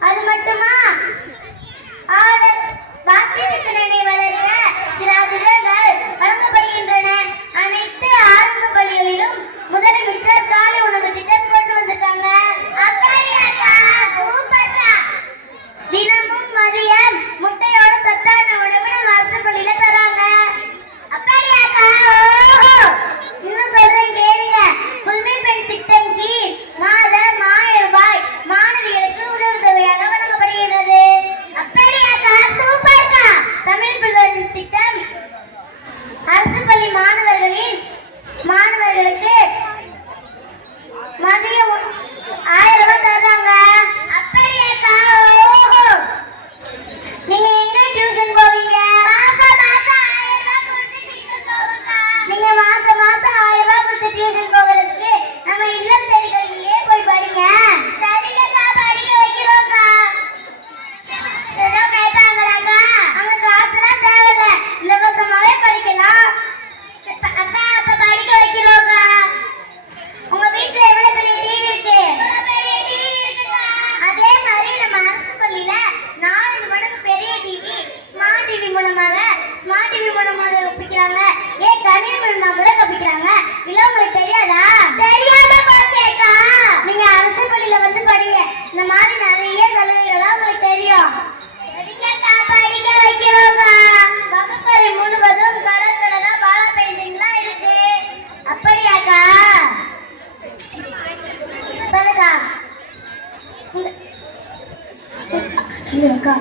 அது மட்டுமா ஆடர் வாசிப்பு திறனை வளர்க்க சிறார்கள் வழங்கப்படுகின்றன. அனைத்து ஆரம்ப பள்ளிகளிலும் முதலமைச்சர் காலை உணவு திட்டம் கொண்டு வந்திருக்காங்க. தினமும் மதியம் முட்டையோட சத்தான உணவு நம்ம அரசு பள்ளியில தராங்க. இன்னும் சொல்றேன் கேளுங்க. புதுமை பெண் திட்டம் கீழ் மாதம் 1000 ரூபாய் மாணவிகளுக்கு உதவித்தொகையாக வழங்கப்படுகிறது. தமிழ் புதல் திட்டம் அரசு பள்ளி மாணவர்களுக்கு மதியம் 1000 ரூபாய் தர்றாங்க. நீங்க எங்க டியூஷன் போவீங்க? நீங்க மாசம் 1000 ரூபாய் கொடுத்து டியூஷன் போகிறதுக்கு நம்ம இல்லம் தேடி கல்வியிலே போய் படிங்க. படிக்க வைக்கிறோம்க்கா. அங்க காசுலாம் தேவையில்ல, இலவசமாவே படிக்கலாம். அக்கா அப்ப படிக்க வைக்கிறோம்க்கா. உங்க வீட்டுல எவ்வளவு பெரிய டிவி இருக்கு? அதே மாதிரி நம்ம அரசு பள்ளியில 4 மடங்கு பெரிய டிவி ஸ்மார்ட் டிவி மூலமாக கற்பிக்கிறாங்க. கணினி மூலமா கூட கற்பிக்கிறாங்க. இதெல்லாம் உங்களுக்கு தெரியாதா? தெரியாத போச்சேக்கா. நீங்க அரசு பள்ளியில வந்து படிங்க. இந்த மாதிரி நிறைய சலுகைகள்லாம் உங்களுக்கு தெரியும். படிக்க வைக்கிறோங்க. வகுப்பறை முழுவதும் கலர் கலரா வாழை பெயிண்டிங்லாம் இருக்கு. அப்படியாக்கா? சொல்லுக்கா.